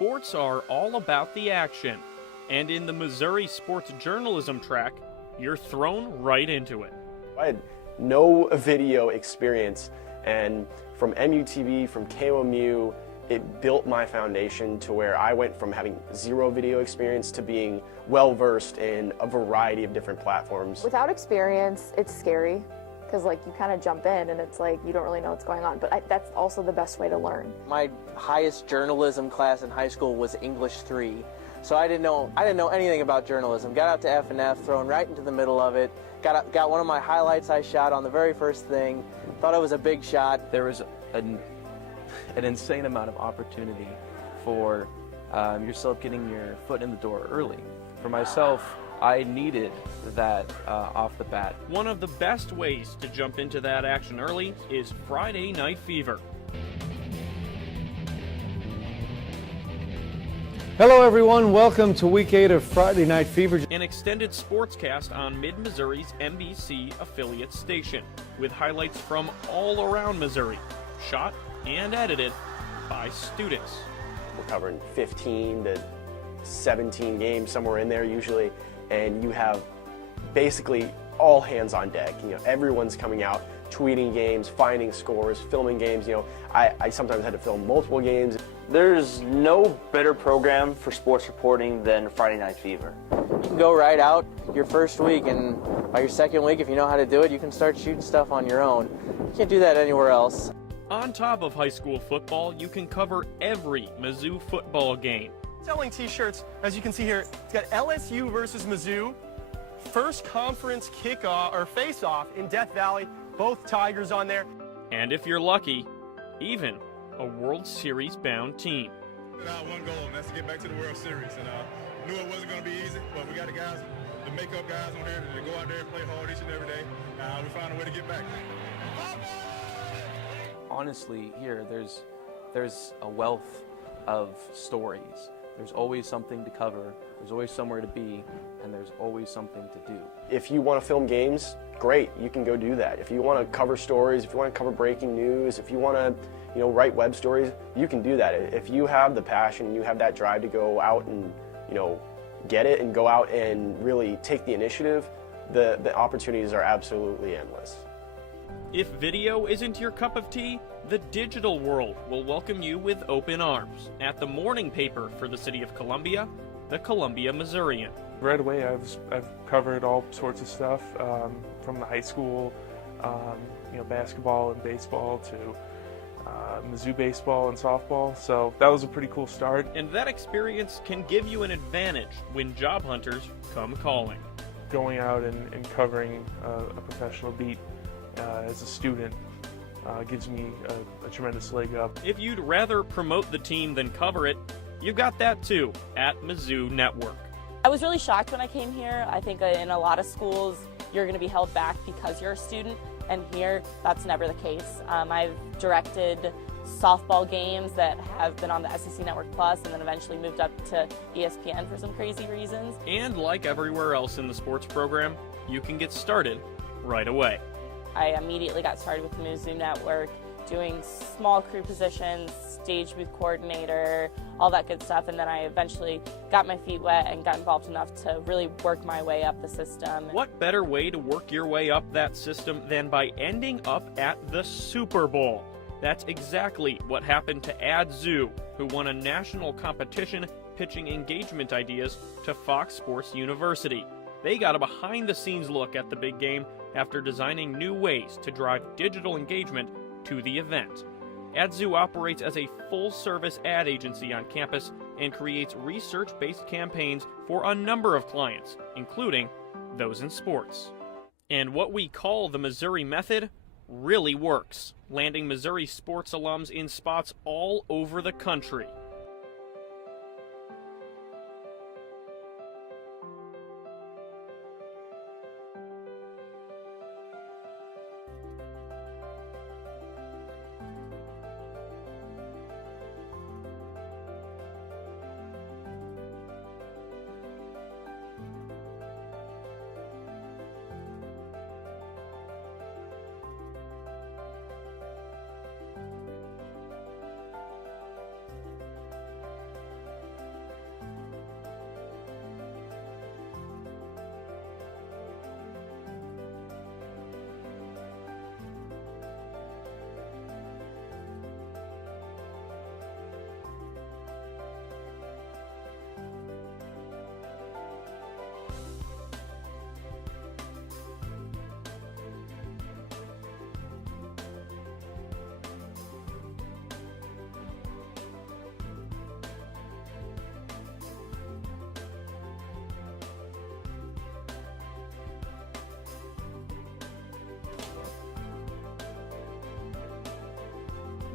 Sports are all about the action, and in the Missouri sports journalism track, you're thrown right into it. I had no video experience, and from MUTV, from KOMU, it built my foundation to where I went from having zero video experience to being well-versed in a variety of different platforms. Without experience, it's scary because you kind of jump in and it's you don't really know what's going on, but that's also the best way to learn. My highest journalism class in high school was English 3, so I didn't know anything about journalism. Got out to F&F, thrown right into the middle of it, got one of my highlights I shot on the very first thing, thought it was a big shot. There was an insane amount of opportunity for yourself getting your foot in the door early. For myself, I needed that off the bat. One of the best ways to jump into that action early is Friday Night Fever. Hello everyone, welcome to week 8 of Friday Night Fever. An extended sportscast on Mid-Missouri's NBC affiliate station, with highlights from all around Missouri, shot and edited by students. We're covering 15 to 17 games, somewhere in there usually, and you have basically all hands on deck. Everyone's coming out, tweeting games, finding scores, filming games. I sometimes had to film multiple games. There's no better program for sports reporting than Friday Night Fever. You can go right out your first week, and by your second week, if you know how to do it, you can start shooting stuff on your own. You can't do that anywhere else. On top of high school football, you can cover every Mizzou football game. Selling t-shirts, as you can see here, it's got LSU versus Mizzou, first conference kickoff or face-off in Death Valley, both Tigers on there. And if you're lucky, even a World Series bound team. One goal, and that's to get back to the World Series. And knew it wasn't going to be easy, but we got the guys, the makeup guys on here to go out there and play hard each and every day. We found a way to get back. Honestly, here there's a wealth of stories. There's always something to cover, there's always somewhere to be, and there's always something to do. If you want to film games, great, you can go do that. If you want to cover stories, if you want to cover breaking news, if you want to write web stories, you can do that. If you have the passion, you have that drive to go out and get it and go out and really take the initiative, the opportunities are absolutely endless. If video isn't your cup of tea, the digital world will welcome you with open arms at the morning paper for the city of Columbia, the Columbia Missourian. Right away, I've covered all sorts of stuff from the high school, basketball and baseball to Mizzou baseball and softball. So that was a pretty cool start. And that experience can give you an advantage when job hunters come calling. Going out and covering a professional beat as a student gives me a tremendous leg up. If you'd rather promote the team than cover it, you've got that too at Mizzou Network. I was really shocked when I came here. I think in a lot of schools you're going to be held back because you're a student, and here that's never the case. I've directed softball games that have been on the SEC Network Plus and then eventually moved up to ESPN for some crazy reasons. And like everywhere else in the sports program, you can get started right away. I immediately got started with the Mizzou Network, doing small crew positions, stage booth coordinator, all that good stuff, and then I eventually got my feet wet and got involved enough to really work my way up the system. What better way to work your way up that system than by ending up at the Super Bowl? That's exactly what happened to Adzoo, who won a national competition pitching engagement ideas to Fox Sports University. They got a behind-the-scenes look at the big game after designing new ways to drive digital engagement to the event. Adzoo operates as a full-service ad agency on campus and creates research-based campaigns for a number of clients, including those in sports. And what we call the Missouri Method really works, landing Missouri sports alums in spots all over the country.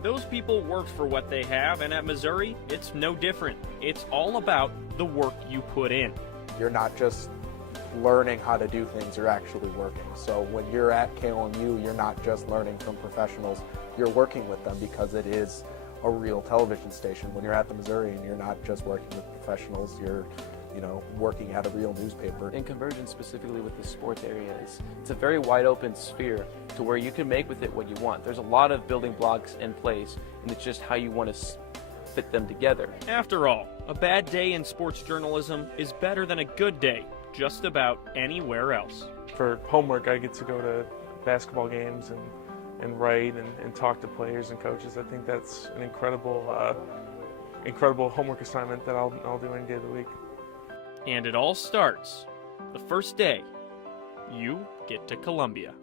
Those people worked for what they have, and at Missouri, it's no different. It's all about the work you put in. You're not just learning how to do things, you're actually working. So when you're at KOMU, you're not just learning from professionals, you're working with them because it is a real television station. When you're at the Missourian, you're not just working with professionals, you're working at a real newspaper. In Convergence, specifically with the sports areas, it's a very wide open sphere to where you can make with it what you want. There's a lot of building blocks in place, and it's just how you want to fit them together. After all, a bad day in sports journalism is better than a good day just about anywhere else. For homework, I get to go to basketball games and write and talk to players and coaches. I think that's an incredible homework assignment that I'll do any day of the week. And it all starts the first day you get to Columbia.